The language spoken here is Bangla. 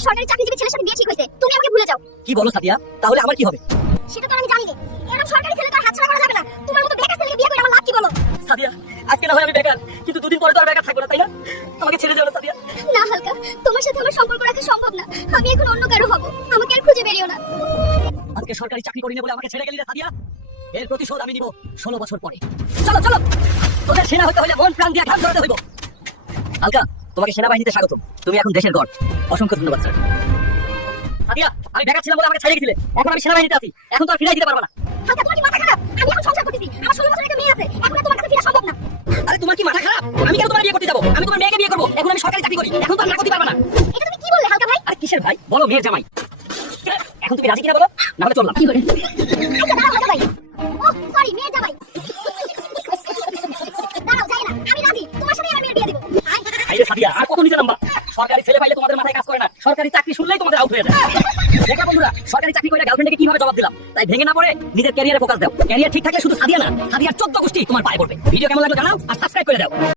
তোমার সরকারি চাকরিজীবী ছেলের সাথে বিয়ে ঠিক হয়েছে, তুমি আমাকে ভুলে যাও। কি বলো সাদিয়া? তাহলে আমার কি হবে? সেটা তো আমি জানি না। এরকম সরকারি ছেলে তো আর হাতছাড়া করা যাবে না। তোমার মতো বেকার ছেলেকে বিয়ে করে আমার লাভ কি বলো? সাদিয়া, আজকে না হয় আমি বেকার, কিন্তু দুদিন পরে তো আর বেকার থাকবো না, তাই না? আমাকে ছেড়ে যাও না সাদিয়া। না হালকা, তোমার সাথে আমার সম্পর্ক রাখা সম্ভব না। আমি এখন অন্য কারো হব। আমাকে আর খুঁজে বেরিও না। আজকে সরকারি চাকরি করি না বলে আমাকে ছেড়ে গেলি না সাদিয়া। এর প্রতিশোধ আমি নিব 16 বছর পরে। চলো চলো, তোদের সেনা হতে হলে মন প্রাণ দিয়ে ঘাম ঝরাতে হইব। হালকা, তোমাকে সেনাবাহিনীতে স্বাগত। তুমি এখন দেশের গর্ব। অসংখ্য ধন্যবাদ স্যার। সাদিয়া, আমি বেকার ছিলাম বলে আমাকে ছেড়ে গেছিলে, এখন আমি সেনাবাহিনীতে আছি, এখন তো আর ফিরাই দিতে পারবো না। হালকা, তোমার কি মাথা খারাপ? আমি এখন সংসার করতেছি, আমার 16 বছরের একটা মেয়ে আছে, এখন আর তোমার কাছে ফিরা সম্ভব না। আরে তোমার কি মাথা খারাপ? আমি কেন তোমার বিয়ে করতে যাবো? আমি তোমার মেয়েকে বিয়ে করবো। এখন আমি সরকারি চাকরি করি, এখন তো আর না করতে পারবো না। এটা তুমি কি বললে হালকা ভাই? আরে কিসের ভাই? বলো মেয়ের জামাই। এখন তুমি রাজি কিনা বলো, না হলে চললাম। কি করে? আচ্ছা দাঁড়াও হালকা ভাই। ও সরি, মেয়ের জামাই। দাঁড়াও, যাই না, আমি রাজি, তোমার সাথে আমার মেয়ের বিয়ে দেব। আইরে সাদিয়া, আর কত নিচে নাম্বার? সরকারি ছেলে পাইলে তোমাদের মাথায় কাজ করে না, সরকারি চাকরি শুনলেই তোমাদের আউট হয়ে যায়। দেখো বন্ধুরা, সরকারি চাকরি করে গার্লফ্রেন্ডকে কিভাবে জবাব দিলাম। তাই ভেঙে না পড়ে নিজের ক্যারিয়ারে ফোকাস দাও। ক্যারিয়ার ঠিক থাকলে শুধু সাদিয়া না, সাদিয়ার 14 গোষ্ঠী তোমার পায়ে পড়বে। ভিডিও কেমন লাগলো জানাও আর সাবস্ক্রাইব করে দাও।